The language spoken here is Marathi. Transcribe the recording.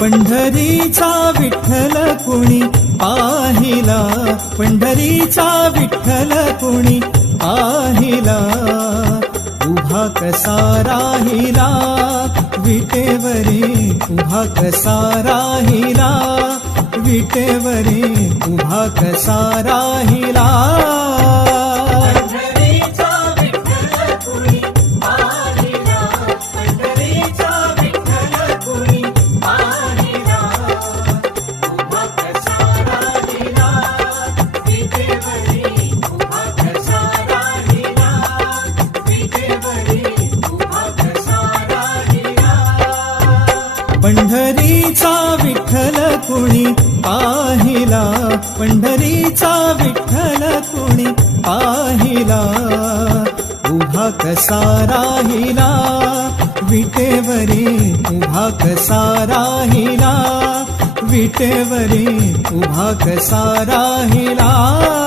पंढरीचा विठ्ठल कुणी पाहिला, पंढरीचा विठ्ठल कुणी पाहिला, उभा कसा राहिला विटेवरी, उभा कसा राहिला विटेवरी, उभा कसा राहिला. पंढरीचा विठ्ठल कुणी पाहिला, पंढरीचा विठ्ठल कुणी पाहिला, उभा कसा राहिला विटेवरी, उभा कसा राहिला विटेवरी, उभा कसा राहिला.